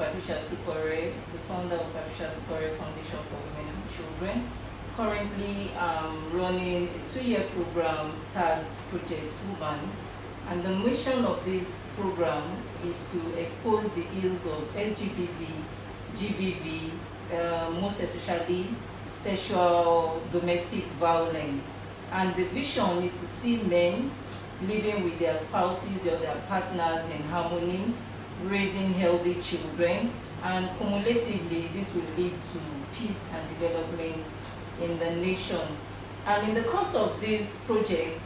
Patricia Sukore, the founder of Patricia Sukore Foundation for Women and Children. Currently, I'm running a 2-year program tagged Project Woman, and the mission of this program is to expose the ills of SGBV, GBV, most especially sexual domestic violence. And the vision is to see men living with their spouses or their partners in harmony, raising healthy children, and cumulatively this will lead to peace and development in the nation. And in the course of this project,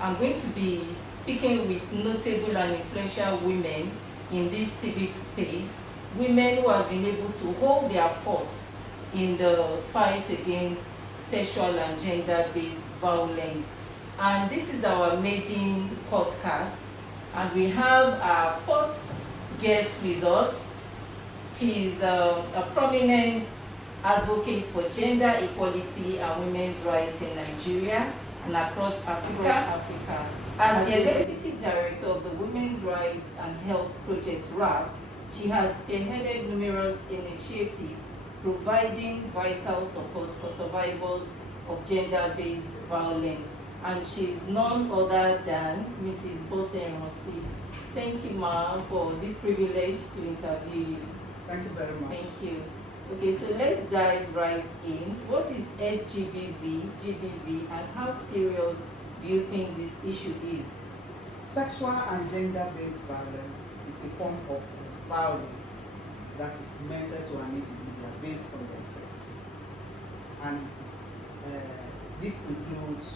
I'm going to be speaking with notable and influential women in this civic space, women who have been able to hold their forts in the fight against sexual and gender-based violence. And this is our maiden podcast, and we have our first guest with us. She is a prominent advocate for gender equality and women's rights in Nigeria and across Africa. As the Executive Director of the Women's Rights and Health Project RAP, she has spearheaded numerous initiatives providing vital support for survivors of gender-based violence. And she is none other than Mrs Bose Ironsi. Thank you, ma'am, for this privilege to interview you. Thank you very much. Thank you. Okay, so let's dive right in. What is SGBV, GBV, and how serious do you think this issue is? Sexual and gender-based violence is a form of violence that is meted to an individual based on their sex. And it is, this includes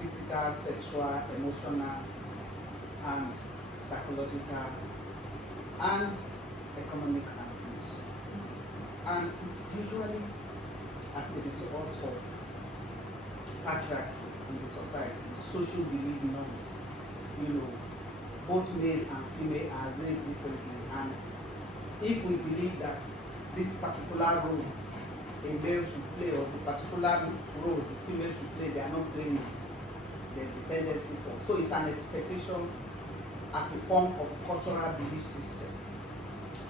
physical, sexual, emotional, and psychological, and economic abuse. And it's usually as a result of patriarchy in the society, the social belief norms. You know, both male and female are raised differently, and if we believe that this particular role a male should play, or the particular role the female should play, they are not playing it. There's the tendency for. So it's an expectation as a form of cultural belief system.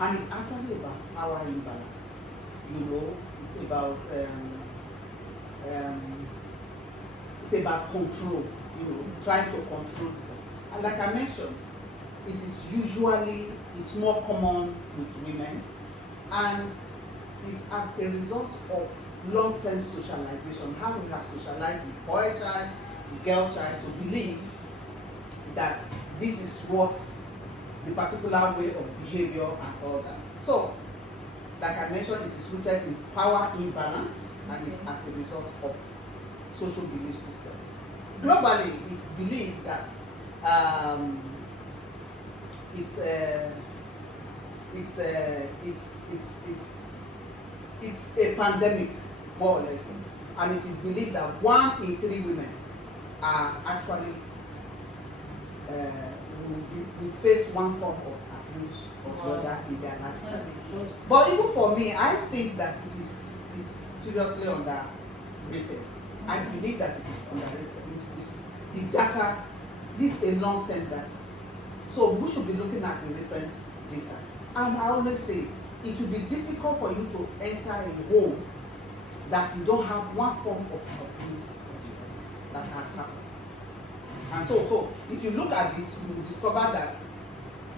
And it's actually about power imbalance. You know, it's about control, you know, trying to control people. And like I mentioned, it is usually, it's more common with women, and it's as a result of long-term socialization, how we have socialized the boy child, the girl child to believe that this is what the particular way of behavior and all that. So, like I mentioned, it is rooted in power imbalance, and it's as a result of social belief system. Globally, it's believed that it's a pandemic, more or less, and it is believed that 1 in 3 women are actually will face one form of abuse or the other in their lifetime. But even for me, I think that it's seriously underrated. I believe that it is underrated. The data, this is a long-term data. So we should be looking at the recent data. And I always say, it will be difficult for you to enter a home that you don't have one form of abuse that has happened. And so if you look at this, you will discover that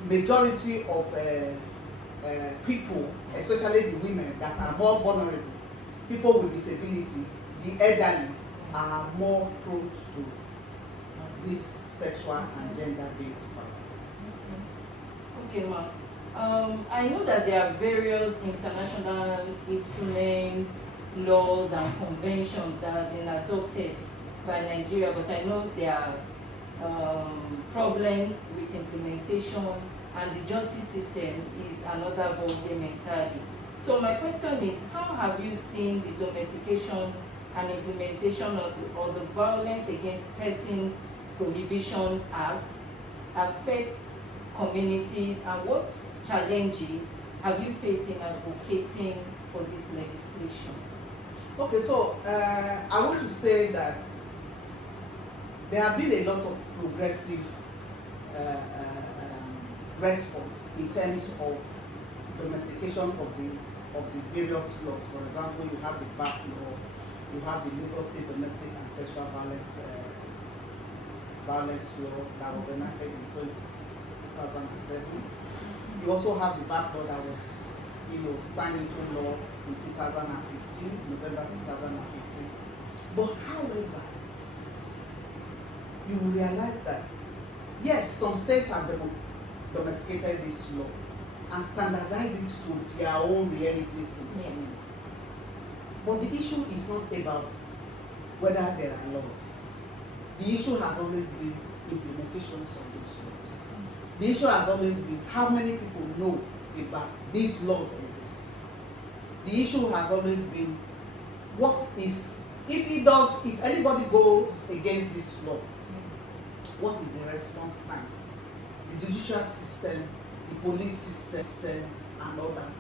majority of people, especially the women that are more vulnerable, people with disability, the elderly, are more prone to this sexual and gender-based violence. Okay, ma'am. I know that there are various international instruments, laws, and conventions that have been adopted by Nigeria, but I know there are problems with implementation, and the justice system is another ballgame entirely. So my question is, how have you seen the domestication and implementation of the Violence Against Persons Prohibition Act affect communities, and what challenges have you faced in advocating for this legislation? Okay, so I want to say that there have been a lot of progressive response in terms of domestication of the various laws. For example, you have the BAP law, you have the Lagos State Domestic and Sexual Violence law that was enacted in 2007. You also have the BAP law that was, signed into law in 2015, November 2015. But however, you will realize that yes, some states have domesticated this law and standardized it to their own realities in the community. But the issue is not about whether there are laws. The issue has always been implementations of those laws. The issue has always been how many people know about these laws exist. The issue has always been if anybody goes against this law, what is the response time? The judicial system, the police system, and all that.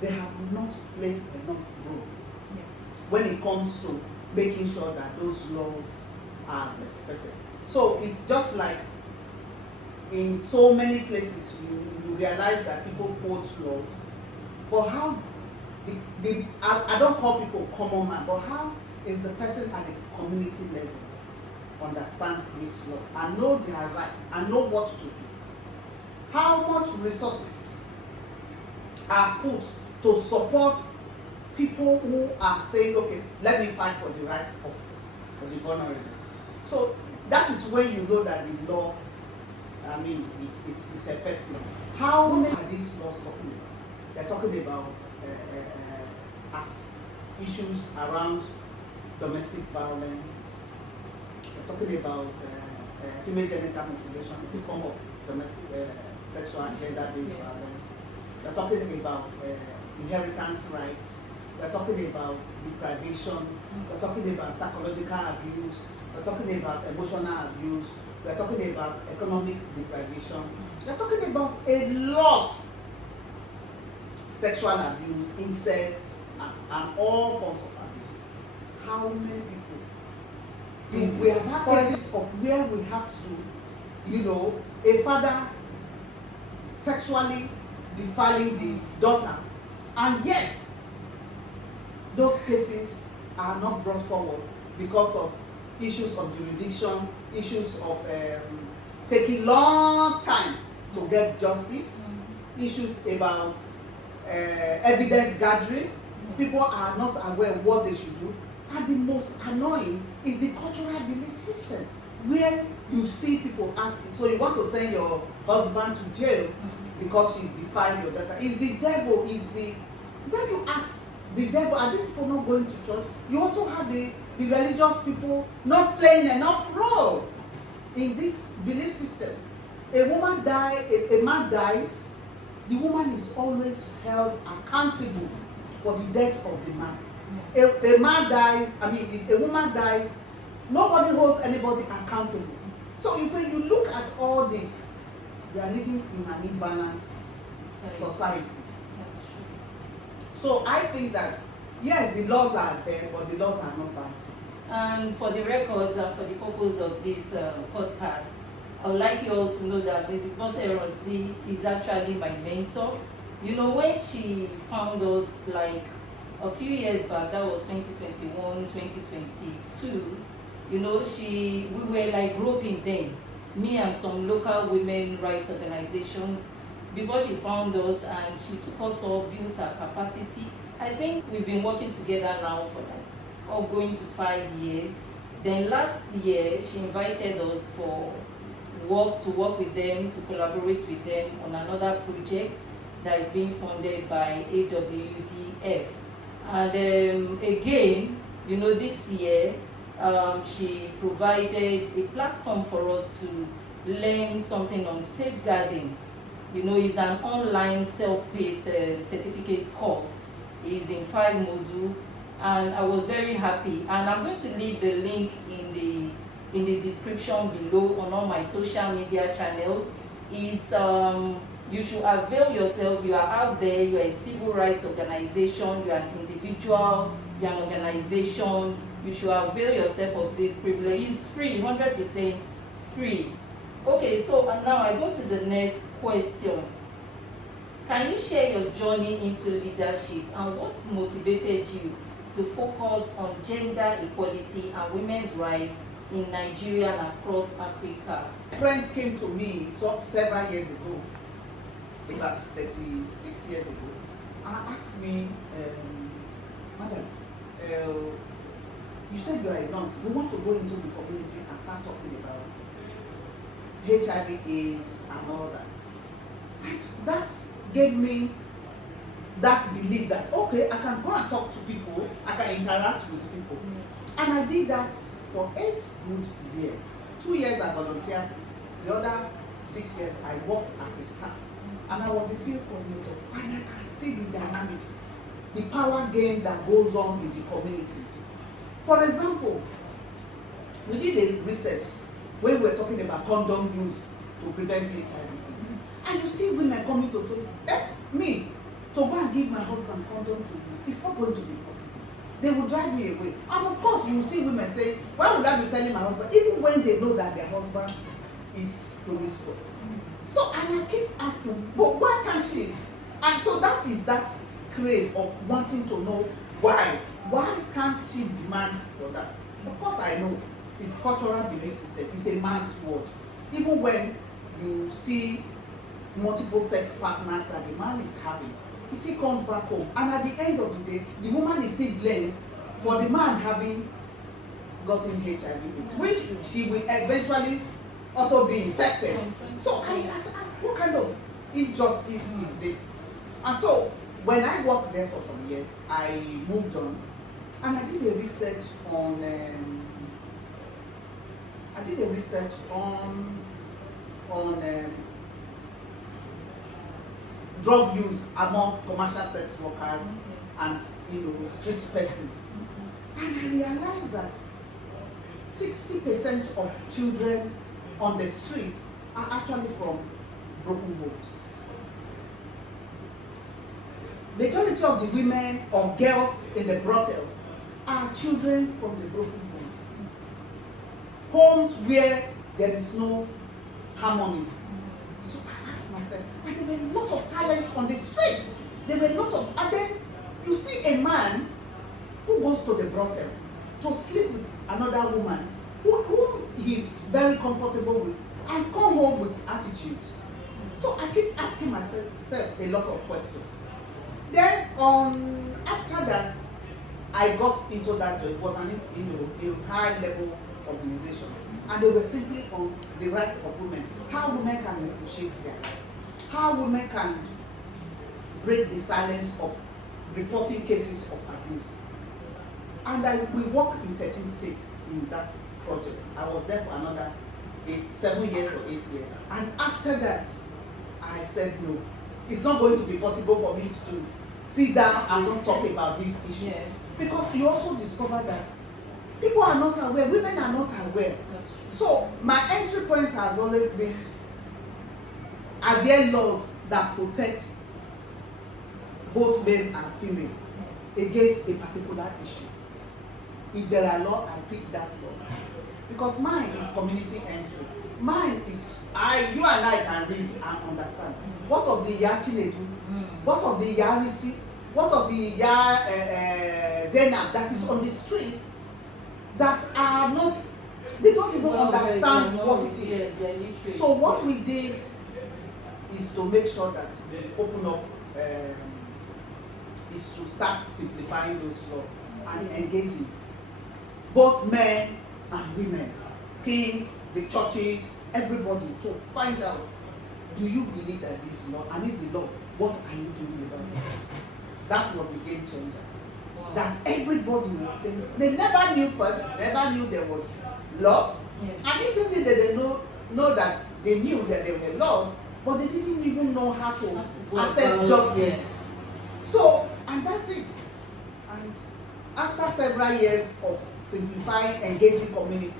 They have not played enough role when it comes to making sure that those laws are respected. So it's just like in so many places you realize that people quote laws, but how I don't call people common man, but how is the person at the community level understands this law and know their rights and know what to do? How much resources are put to support people who are saying, okay, let me fight for the rights of the vulnerable? So that is when you know that the law, it's effective. How many are these laws talking about? They're talking about issues around domestic violence. We're talking about female genital mutilation. It's a form of domestic sexual and gender-based violence. We're talking about inheritance rights. We're talking about deprivation. We're talking about psychological abuse. We're talking about emotional abuse. We're talking about economic deprivation. We're talking about a lot. Sexual abuse, incest, and all forms of abuse. How many people? Since we have had cases of where we have to, a father sexually defiling the daughter, and yet those cases are not brought forward because of issues of jurisdiction, issues of taking long time to get justice, issues about evidence gathering. People are not aware of what they should do. And the most annoying is the cultural belief system, where you see people asking, so you want to send your husband to jail because she defied your daughter. Is the devil, then you ask the devil, are these people not going to church? You also have the religious people not playing enough role in this belief system. A man dies, the woman is always held accountable for the death of the man. A man dies, if a woman dies, nobody holds anybody accountable. So if when you look at all this, we are living in an imbalanced society. So I think that, yes, the laws are there, but the laws are not binding. And for the records and for the purpose of this podcast, I would like you all to know that Mrs Bose Ironsi is actually my mentor. When she found us like a few years back, that was 2021, 2022, we were like groping then, me and some local women rights organizations, before she found us, and she took us all, built our capacity. I think we've been working together now for going to 5 years. Then last year, she invited us to work with them, to collaborate with them on another project that is being funded by AWDF. And again, this year, she provided a platform for us to learn something on safeguarding. It's an online self-paced certificate course. It's in 5 modules, and I was very happy. And I'm going to leave the link in the description below on all my social media channels. It's you should avail yourself. You are out there, you are a civil rights organization, you are an individual, you are an organization. You should avail yourself of this privilege. It's free, 100% free. Okay, so now I go to the next question. Can you share your journey into leadership and what motivated you to focus on gender equality and women's rights in Nigeria and across Africa? A friend came to me several years ago, about 36 years ago, and asked me, Madam, you said you are a nurse. We want to go into the community and start talking about HIV/AIDS and all that. And that gave me that belief that, okay, I can go and talk to people, I can interact with people. And I did that for 8 good years. 2 years I volunteered, the other 6 years I worked as a staff. And I was the field coordinator, and I can see the dynamics, the power game that goes on in the community. For example, we did a research when we were talking about condom use to prevent HIV/AIDS. And you see women coming to say, me, to go and give my husband condom to use, it's not going to be possible. They will drive me away. And of course, you see women say, why would I be telling my husband, even when they know that their husband is promiscuous? So, and I keep asking, but why can't she? And so that is that crave of wanting to know why. Why can't she demand for that? Of course, I know it's cultural belief system. It's a man's word. Even when you see multiple sex partners that the man is having, he still comes back home, and at the end of the day, the woman is still blamed for the man having gotten HIV/AIDS, which she will eventually also be infected. So I ask, what kind of injustice is this? And so when I worked there for some years, I moved on, and I did a research on drug use among commercial sex workers and street persons. And I realized that 60% of children on the street are actually from broken homes. Majority of the women or girls in the brothels are children from the broken homes. Homes where there is no harmony. So I asked myself, and there were a lot of talents on the street. There were a lot of, and then you see a man who goes to the brothel to sleep with another woman whom he's very comfortable with, and come home with attitude. So I keep asking myself a lot of questions. Then after that, I got into that job. It was a high level organization, and they were simply on the rights of women, how women can negotiate their rights, how women can break the silence of reporting cases of abuse. And we work in 13 states in that project. I was there for another 7 years or 8 years. And after that, I said, no, it's not going to be possible for me to sit down and don't talk about this issue. Yes. Because you also discover that people are not aware, women are not aware. So my entry point has always been, are there laws that protect both men and female against a particular issue? If there are laws, I pick that law. Because mine is community entry. Mine is, you and I can read and understand. What of the Yachinedu? What of the Yarisi? What of the Zena that is on the street that are not, they don't even understand what it is. So what we did is to make sure that we open up, is to start simplifying those laws and engaging both men and women, kings, the churches, everybody, to find out, do you believe that this law, and if the law, what are you doing about it? That was the game changer. Wow. That everybody would say, they never knew first, never knew there was law, yes. And even they didn't know that they knew that there were laws, but they didn't even know how to access justice. Yes. So, and that's it. And after several years of simplifying, engaging community,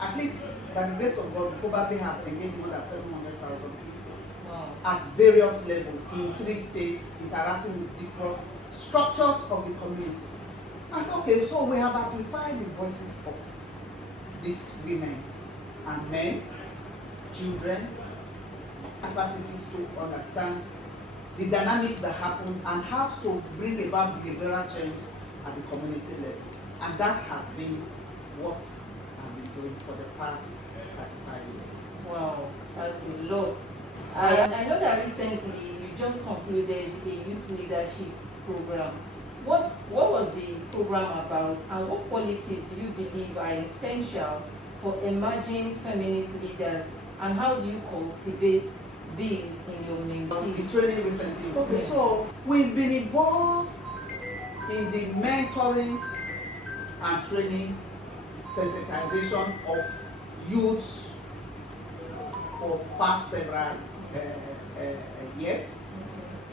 at least by the grace of God, we probably have engaged more than 700,000 people. Wow. At various levels in 3 states, interacting with different structures of the community. I said, okay, so we have amplified the voices of these women and men, children, capacity to understand the dynamics that happened, and how to bring about behavioral change at the community level. And that has been what I've been doing for the past 35 years. Wow, that's a lot. I know that recently you just concluded a youth leadership program. What was the program about, and what qualities do you believe are essential for emerging feminist leaders, and how do you cultivate these in your main team? The training recently. Okay, so we've been involved in the mentoring and training sensitization of youths for past several years.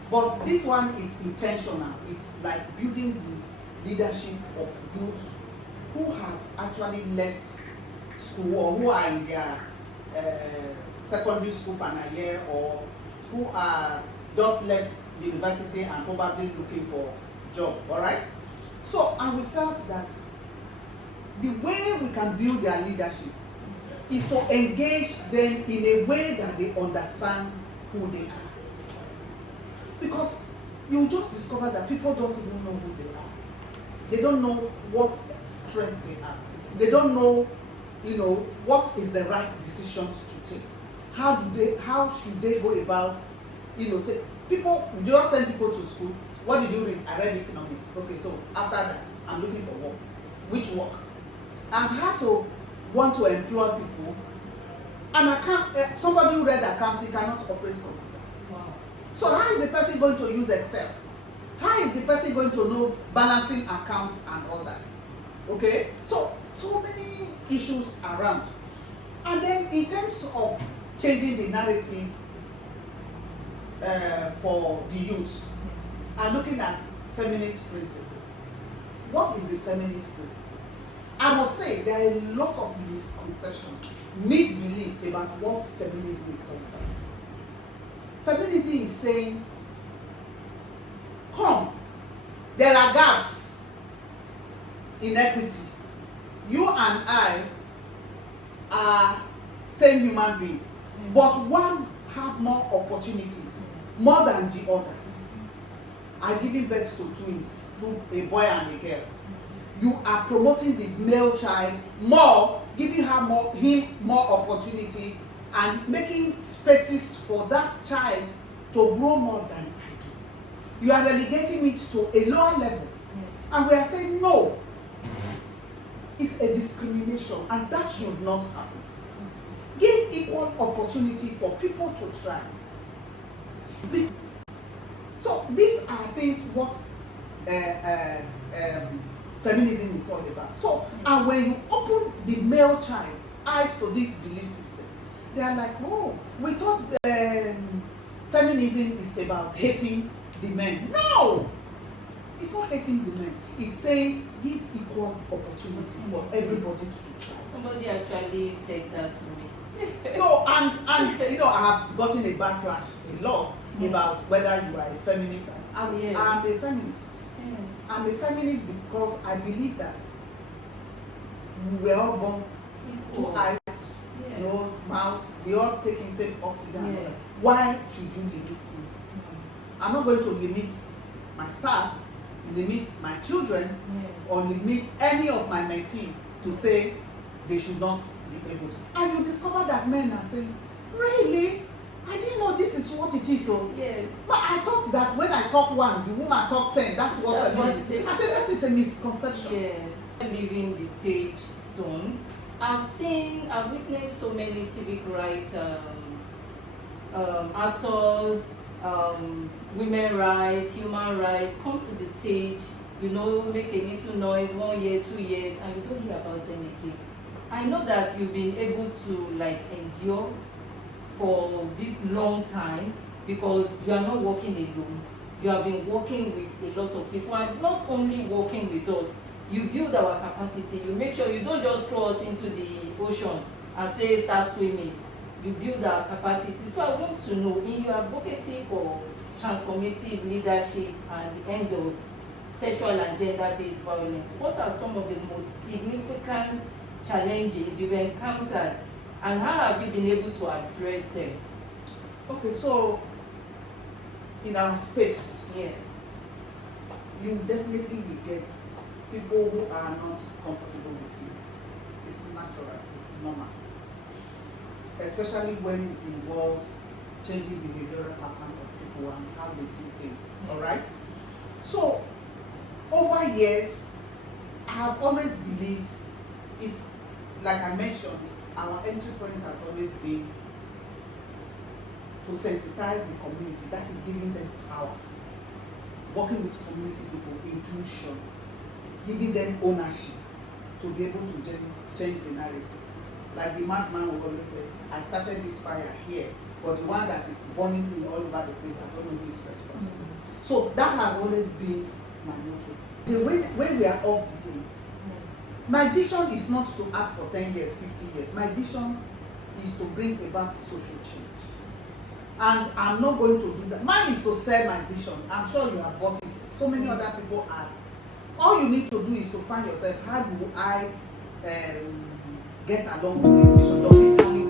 But this one is intentional. It's like building the leadership of youths who have actually left school, or who are in their secondary school final year, or who are just left university and probably looking for a job. All right. So, and we felt that the way we can build their leadership is to engage them in a way that they understand who they are. Because you just discover that people don't even know who they are. They don't know what strength they have. They don't know, what is the right decisions to take. How should they go about, people, you just send people to school. What did you read? I read economics. Okay, so after that, I'm looking for work. Which work? I've had to want to employ people, and somebody who read accounting cannot operate computer. Wow. So how is the person going to use Excel? How is the person going to know balancing accounts and all that? Okay, so many issues around. And then in terms of changing the narrative for the youth, and looking at feminist principle. What is the feminist principle? I must say there are a lot of misconceptions, misbelief about what feminism is all about. Feminism is saying, come, there are gaps in equity. You and I are same human being, but one have more opportunities, more than the other. I giving birth to twins, to a boy and a girl. You are promoting the male child more, giving him more opportunity, and making spaces for that child to grow more than I do. You are relegating it to a lower level. And we are saying no. It's a discrimination, and that should not happen. Give equal opportunity for people to thrive. So these are things what feminism is all about. So, and when you open the male child eyes to this belief system, they are like, oh, we thought feminism is about hating the men. No! It's not hating the men. It's saying give equal opportunity for everybody to try. Somebody actually said that to me. So, and I have gotten a backlash a lot about whether you are a feminist. I'm a feminist. Yes. I'm a feminist because I believe that we were all born Equal. to eyes, Yes. nose, mouth, we all taking same oxygen. Yes. Why should you limit me? I'm not going to limit my staff, limit my children, Yes. or limit any of my mentee to say they should not be able to. And you discover that men are saying, really? I didn't know this is what it is. So Yes. but I thought that when I talk one, the woman talk 10. That's what feminism is. I said that is a misconception. Yes. Leaving the stage soon. I've witnessed so many civic rights actors, women rights, human rights come to the stage, make a little noise 1 year, 2 years, and you don't hear about them again. I know that you've been able to endure for this long time because you are not working alone. You have been working with a lot of people, and not only working with us, you build our capacity. You make sure you don't just throw us into the ocean and say start swimming. You build our capacity. So I want to know, in your advocacy for transformative leadership and the end of sexual and gender-based violence, what are some of the most significant challenges you've encountered, and how have you been able to address them? Okay, so in our space, Yes. you definitely will get people who are not comfortable with you. It's natural, it's normal. Especially when it involves changing behavioral pattern of people and how they see things. Alright? So over years, I have always believed, if, like I mentioned, our entry point has always been to sensitize the community, that is giving them power. Working with community people, inclusion, giving them ownership to be able to change the narrative. Like the madman will always say, I started this fire here, but the one that is burning all over the place, I don't know who is responsible. So that has always been my motto. When we are off the game, my vision is not to act for 10 years, 50 years. My vision is to bring about social change. And I'm not going to do that. Mine is to sell my vision. I'm sure you have bought it. So many other people ask. All you need to do is to find yourself, how do I get along with this vision? Does it tell me